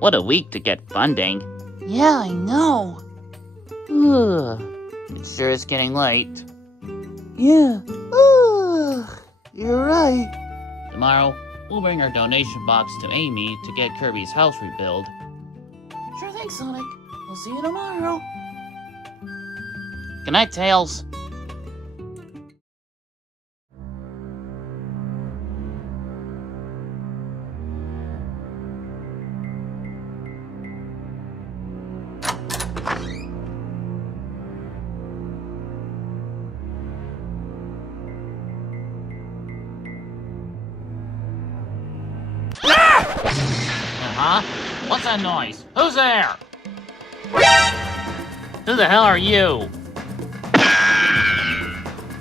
What a week to get funding. Yeah, I know. Ugh. It sure is getting late. Yeah. You're right. Tomorrow, we'll bring our donation box to Amy to get Kirby's house rebuilt. Sure thing, Sonic. We'll see you tomorrow. Good night, Tails. Huh? What's that noise? Who's there? Who the hell are you?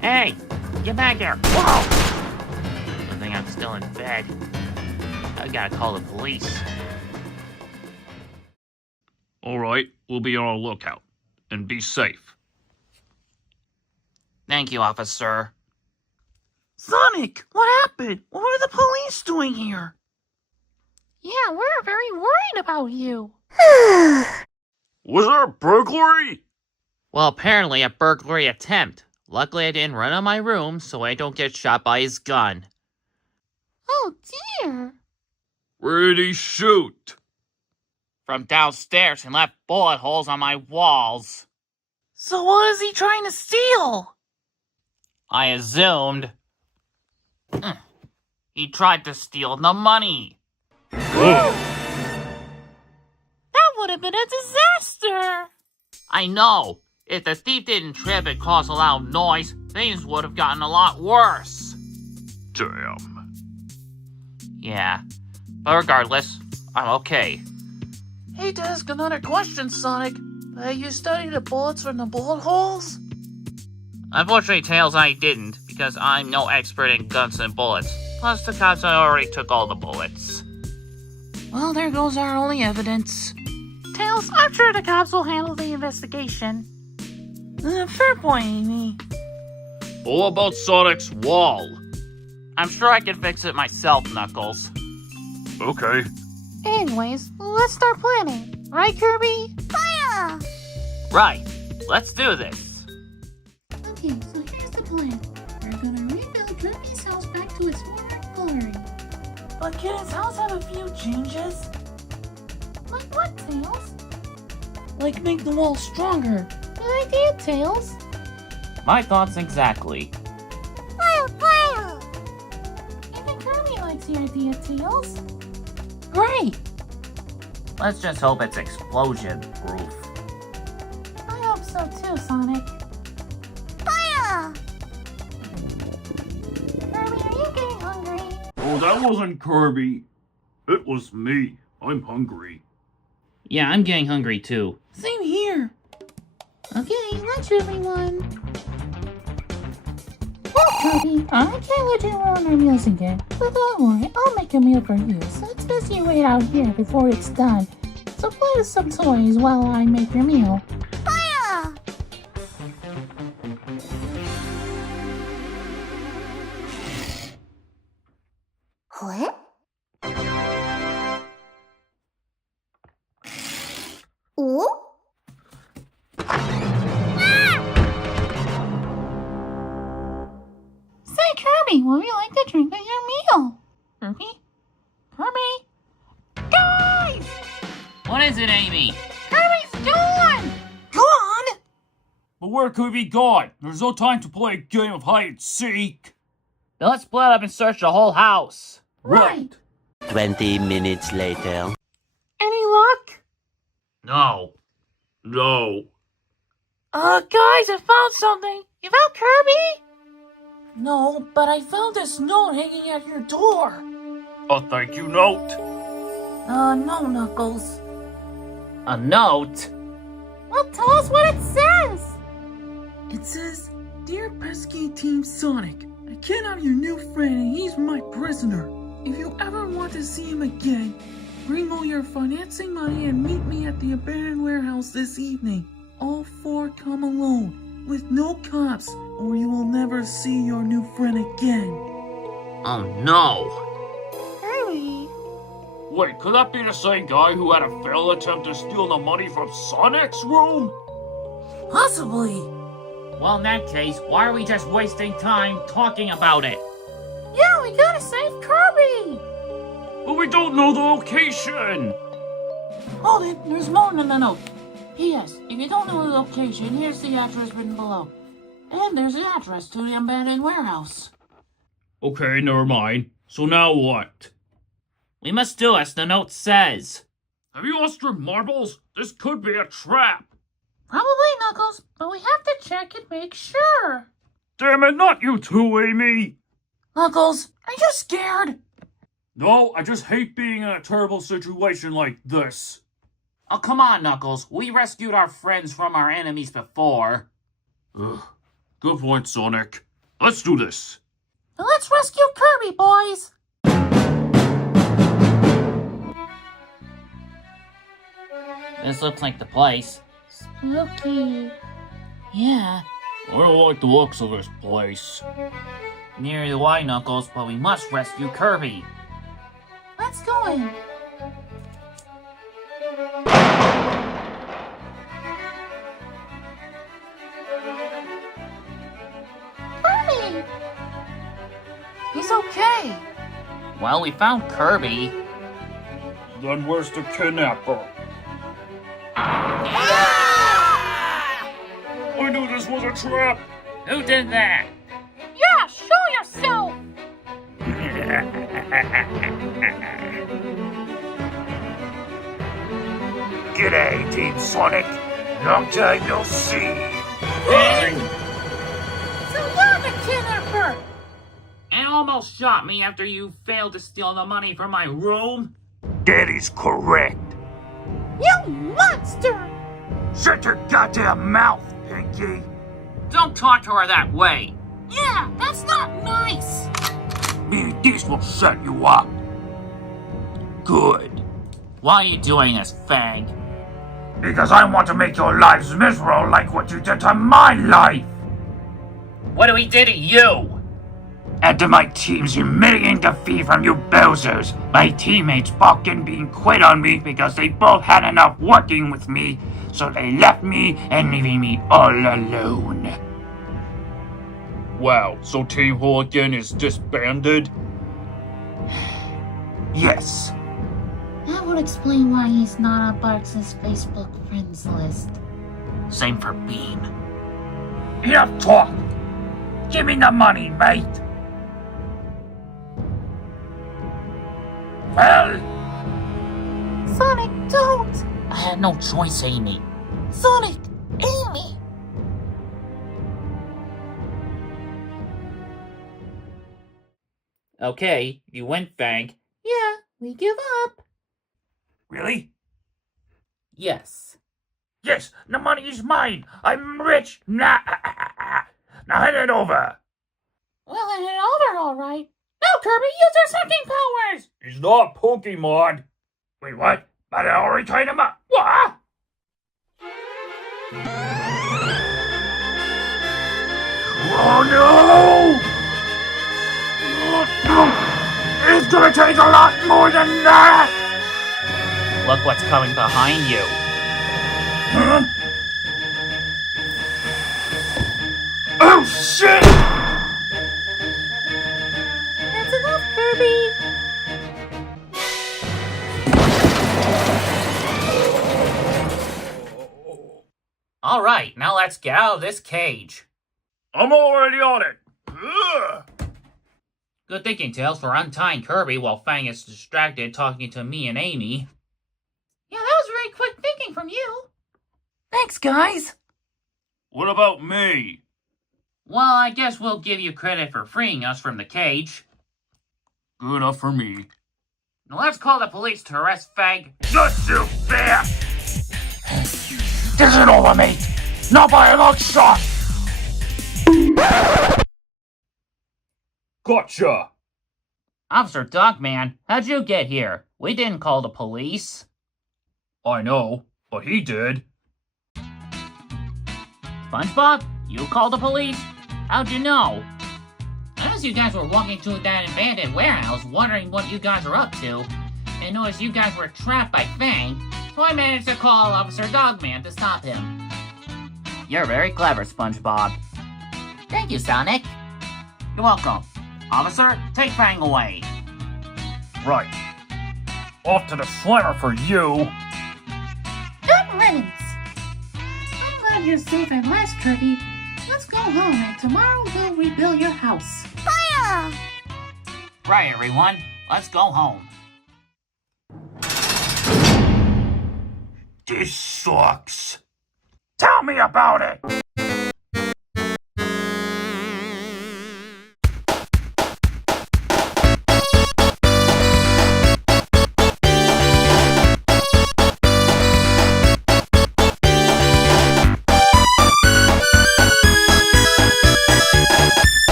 Hey, get back here. Whoa! Good thing I'm still in bed. I gotta call the police. Alright, we'll be on our lookout. And be safe. Thank you, officer. Sonic, what happened? What are the police doing here? Yeah, we're very worried about you. Was there a burglary? Well, apparently a burglary attempt. Luckily, I didn't run out of my room, so I don't get shot by his gun. Oh dear. Where'd he shoot? From downstairs and left bullet holes on my walls. So what is he trying to steal? I assumed he tried to steal the money. Whoa. That would have been a disaster. I know. If the thief didn't trip and cause a loud noise, things would have gotten a lot worse. Damn. Yeah, but regardless, I'm okay. Hate to ask another question, Sonic, but have you studied the bullets from the bullet holes? Unfortunately, Tails, I didn't, because I'm no expert in guns and bullets. Plus, the cops already took all the bullets. Well, there goes our only evidence. Tails, I'm sure the cops will handle the investigation. Fair point, Amy. All about Sonic's wall. I'm sure I can fix it myself, Knuckles. Okay. Anyways, let's start planning. Right, Kirby? Fire! Right, let's do this. Okay, so here's the plan. We're gonna rebuild Kirby's house back to its former glory. But can his house have a few changes? Like what, Tails? Like make the wall stronger. Good idea, Tails. My thoughts exactly. Fire! Even Kirby likes the idea, Tails. Great! Let's just hope it's explosion-proof. I hope so too, Sonic. Fire! Kirby, are you getting hungry? Oh, that wasn't Kirby. It was me. I'm hungry. Yeah, I'm getting hungry too. Same here. Okay, lunch, everyone. Well, Kirby, I can't let you ruin our meals again. But don't worry, I'll make a meal for you. So it's best you wait out here before it's done. So play with some toys while I make your meal. Fire! What? Ooh? Say, Kirby, what would you like to drink with your meal? Kirby? Kirby? Guys! What is it, Amy? Kirby's gone! Gone? But where could he be gone? There's no time to play a game of hide and seek. Then let's split up and search the whole house. Right. 20 minutes later. Any luck? No. No. Guys, I found something. You found Kirby? No, but I found this note hanging at your door. A thank you note. No, Knuckles. A note? Well, tell us what it says. It says, Dear Pesky Team Sonic, I kidnapped your new friend and he's my prisoner. If you ever want to see him again, bring all your financing money and meet me at the abandoned warehouse this evening. All four come alone, with no cops, or you will never see your new friend again. Oh no. Kirby. Wait, could that be the same guy who had a failed attempt to steal the money from Sonic's room? Possibly. Well, in that case, why are we just wasting time talking about it? Yeah, we gotta save Kirby! But we don't know the location! Hold it, there's more than the note. P.S. If you don't know the location, here's the address written below. And there's the address to the abandoned warehouse. Okay, never mind. So now what? We must do as the note says. Have you lost your marbles? This could be a trap! Probably, Knuckles, but we have to check and make sure. Damn it, not you too, Amy! Knuckles, are you scared? No, I just hate being in a terrible situation like this. Oh, come on, Knuckles. We rescued our friends from our enemies before. Ugh. Good point, Sonic. Let's do this. Now let's rescue Kirby, boys! This looks like the place. Spooky. Yeah. I don't like the looks of this place. Neither do I, Knuckles, but we must rescue Kirby. Let's go in. Kirby! He's okay. Well, we found Kirby. Then where's the kidnapper? I knew this was a trap! Who did that? Yeah, show yourself! G'day, Team Sonic. Long time no see. So you're the kidnapper! And almost shot me after you failed to steal the money from my room? That is correct. You monster! Shut your goddamn mouth, Pinky. Don't talk to her that way. Yeah, that's not nice! Maybe this will shut you up. Good. Why are you doing this, Fang? Because I want to make your lives miserable like what you did to my life. What do we do to you? Add to my team's humiliating defeat from you bozos. My teammates balked and being quit on me because they both had enough working with me, so they left me and leaving me all alone. Wow, so Team Hooligan is disbanded? Yes. That would explain why he's not on Barks' Facebook friends list. Same for Bean. Enough talk! Give me the money, mate! Well? Sonic, don't! I had no choice, Amy. Sonic! Amy! Okay, you win, Fang. Yeah, we give up. Really? Yes. Yes, the money is mine! I'm rich! Now hand it over! Well, hand it over, all right. Now, Kirby, use your sucking powers! He's not Pokemon! Wait, what? But I already tried him up! What? Oh no! It's gonna take a lot more than that! Look what's coming behind you. Huh? Oh shit! That's enough, Kirby! Alright, now let's get out of this cage. I'm already on it! Ugh. Good thinking, Tails, for untying Kirby while Fang is distracted talking to me and Amy. Yeah, that was very quick thinking from you. Thanks, guys. What about me? Well, I guess we'll give you credit for freeing us from the cage. Good enough for me. Now let's call the police to arrest Fang. Just too fair! This isn't over, mate! Not by a long shot! Gotcha! Officer Dogman, how'd you get here? We didn't call the police. I know, but he did. SpongeBob, you called the police? How'd you know? As you guys were walking through that abandoned warehouse, wondering what you guys are up to, and noticed you guys were trapped by Fang, so I managed to call Officer Dogman to stop him. You're very clever, SpongeBob. Thank you, Sonic. You're welcome. Officer, take Fang away. Right. Off to the Slimer for you. Good riddance. I'm glad you're safe at last, Kirby. Let's go home, and tomorrow we'll rebuild your house. Fire! Right, everyone. Let's go home. This sucks. Tell me about it.